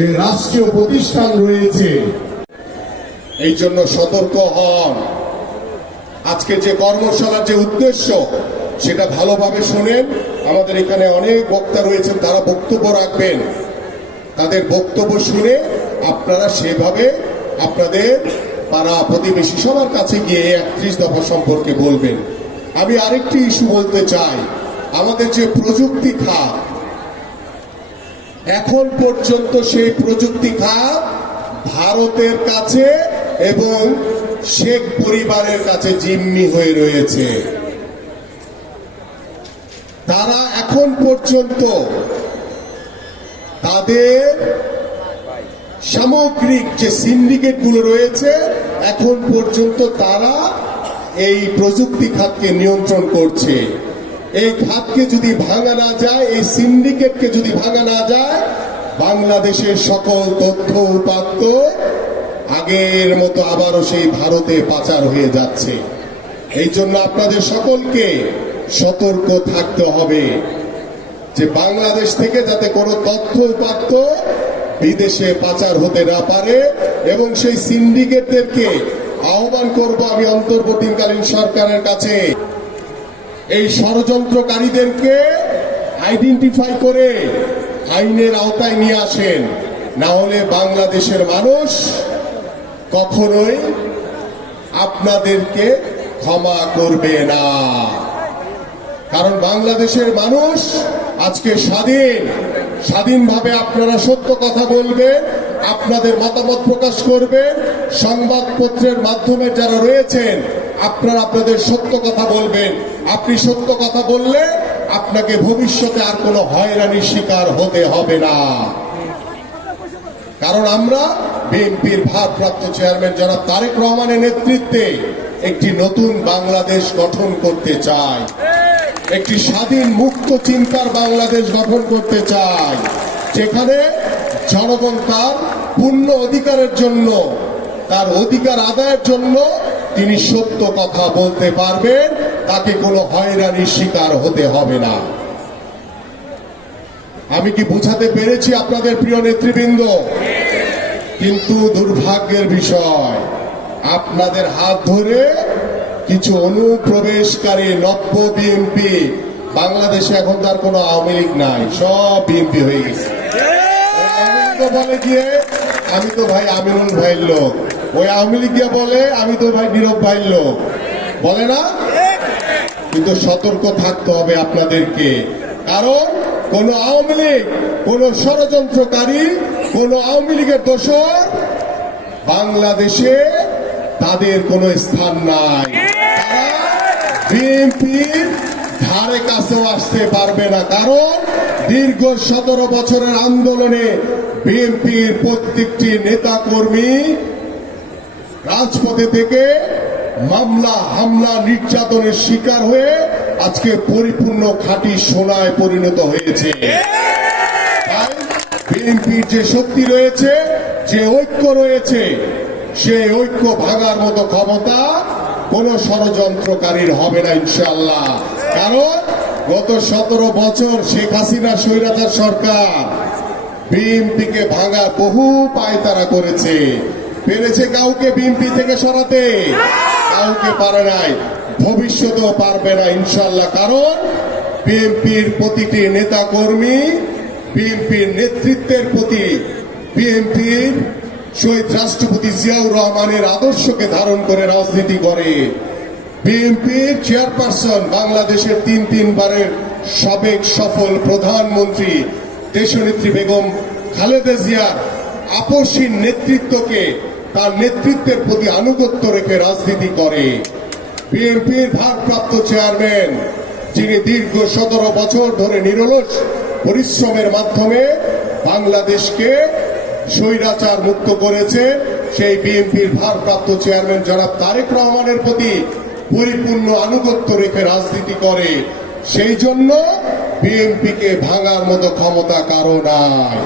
যে রাষ্ট্রীয় প্রতিষ্ঠান রয়েছে, এই জন্য সতর্ক হন। আজকে যে কর্মশালার যে উদ্দেশ্য সেটা ভালোভাবে শোনেন। আমাদের এখানে অনেক বক্তা রয়েছেন, তারা বক্তব্য রাখবেন। তাদের বক্তব্য শুনে আপনারা সেভাবে আপনাদের পাড়া প্রতিবেশী সবার কাছে গিয়ে 31 দফা সম্পর্কে বলবেন। আমি আরেকটি ইস্যু বলতে চাই। আমাদের যে প্রযুক্তি খাত, এখন পর্যন্ত সেই প্রযুক্তি খাত ভারতের কাছে এবং শেখ পরিবারের কাছে জিম্মি হয়ে রয়েছে। তারা এখন পর্যন্ত তাদের সামগ্রিক যে সিন্ডিকেট গুলো রয়েছে, এখন পর্যন্ত তারা এই প্রযুক্তি খাতকে নিয়ন্ত্রণ করছে। এই খাতকে যদি ভাঙা না যায়, এই সিন্ডিকেটকে যদি ভাঙা না যায়, বাংলাদেশের সকল তথ্য উপাত্ত আগের মতো আবারও সেই ভারতে পাচার হয়ে যাচ্ছে। এই জন্য আপনাদের সকলকে সতর্ক থাকতে হবে যে বাংলাদেশ থেকে যাতে কোনো তথ্য উপাত্ত বিদেশে পাচার হতে না পারে। এবং সেই সিন্ডিকেটদেরকে আহ্বান করব আমি অন্তর্বর্তীকালীন সরকারের কাছে, এই ষড়যন্ত্রকারীদেরকে আইডেন্টিফাই করে আইনের আওতায় নিয়ে আসেন। না হলে বাংলাদেশের মানুষ কখনোই আপনাদেরকে ক্ষমা করবে না। কারণ বাংলাদেশের মানুষ আজকে স্বাধীনভাবে আপনারা সত্য কথা বলবেন, আপনাদের মতামত প্রকাশ করবেন। সংবাদপত্রের মাধ্যমে যারা রয়েছেন, আপনারা আপনাদের সত্য কথা বলবেন। আপনি সত্য কথা বললে আপনাকে ভবিষ্যতে আর কোনো হয়রানির শিকার হতে হবে না। কারণ আমরা বিএনপির ভারপ্রাপ্ত চেয়ারম্যান জনাব তারেক রহমানের নেতৃত্বে একটি নতুন বাংলাদেশ গঠন করতে চাই, একটি স্বাধীন মুক্ত চিন্তার বাংলাদেশ গঠন করতে চাই, যেখানে জনগণ তার পূর্ণ অধিকারের জন্য, তার অধিকার আদায়ের জন্য তিনি সত্য কথা বলতে পারবেন, তাকে কোনো হয়রানির শিকার হতে হবে না। আমি কি বুঝাতে পেরেছি আপনাদের প্রিয় নেতৃবৃন্দ? কিন্তু দুর্ভাগ্যের বিষয়, আপনাদের হাত ধরে কিছু অনুপ্রবেশকারী নব্য বিএনপি, বাংলাদেশে এখন তার কোনো আওয়ামী লীগ নাই, সব বিএনপি হয়ে গেছে। বলে গিয়ে আমি তো ভাই আমিনুল ভাইয়ের লোক, ওই আওয়ামী লীগ গিয়ে বলে আমি তো ভাই নীরব ভাইয়ের লোক, বলে না? কিন্তু সতর্ক থাকতে হবে আপনাদেরকে। কারণ কোন আওয়ামী লীগ, কোন ষড়যন্ত্রকারী, কোন আওয়ামী লীগের দোষর বাংলাদেশে তাদের কোনো স্থান নাই। তারা বিএনপির ধারে কাছেও আসতে পারবে না। কারণ দীর্ঘ 17 বছরের আন্দোলনে বিএনপির প্রত্যেকটি নেতা কর্মী রাজপথে থেকে মামলা, হামলা, নির্যাতনের শিকার হয়ে আজকে পরিপূর্ণ খাঁটি সোনায় পরিণত হয়েছে। তাই বিএনপির যে শক্তি রয়েছে, যে ঐক্য রয়েছে, সেই ঐক্য ভাঙার মতো ক্ষমতা কোন ষড়যন্ত্রকারীর হবে না ইনশাআল্লাহ। কারণ গত 17 বছর শেখ হাসিনা স্বৈরাচার সরকার বিএনপিকে ভাঙা বহু পায়তারা করেছে। পেরেছে কাউকে বিএনপি থেকে সরাতে? কাউকে পারে নাই, ভবিষ্যতেও পারবে না ইনশাআল্লাহ। কারণ বিএনপির প্রতিটি নেতা কর্মী বিএনপির নেতৃত্বের প্রতি, বিএনপির শহীদ রাষ্ট্রপতি জিয়াউর রহমানের আদর্শকে ধারণ করে রাজনীতি করে। বিএনপির চেয়ারপারসন, বাংলাদেশের তিনবারের সাবেক সফল প্রধানমন্ত্রী দেশনেত্রী বেগম খালেদা জিয়ার আপসহীন নেতৃত্বকে, তার নেতৃত্বের প্রতি আনুগত্য রেখে রাজনীতি করে। বিএনপির ভারপ্রাপ্ত চেয়ারম্যান, যিনি দীর্ঘ 17 বছর ধরে নিরলস পরিশ্রমের মাধ্যমে বাংলাদেশকে স্বৈরাচার মুক্ত করেছে, সেই বিএনপির ভারপ্রাপ্ত চেয়ারম্যান জনাব তারেক রহমানের প্রতি পরিপূর্ণ আনুগত্য রেখে রাজনীতি করে। সেই জন্য বিএনপিকে ভাঙার মতো ক্ষমতা কারো নাই।